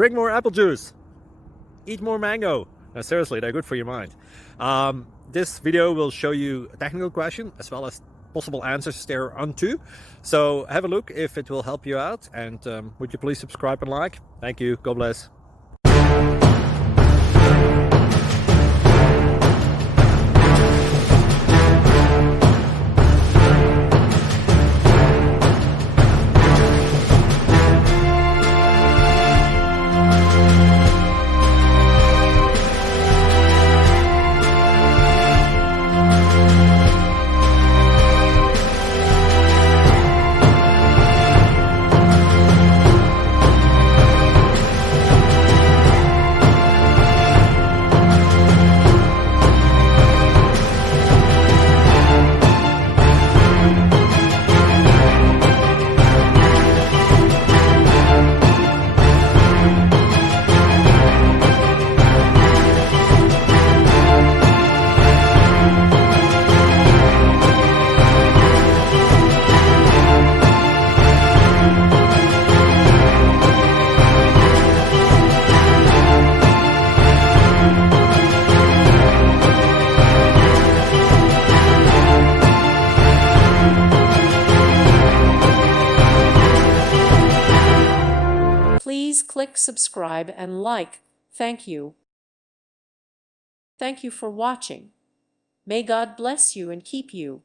Drink more apple juice. Eat more mango. No, seriously, they're good for your mind. This video will show you a technical question as well as possible answers thereunto. So have a look if it will help you out, and would you please subscribe and like? Thank you. God bless. Please click subscribe and like. Thank you. Thank you for watching. May God bless you and keep you.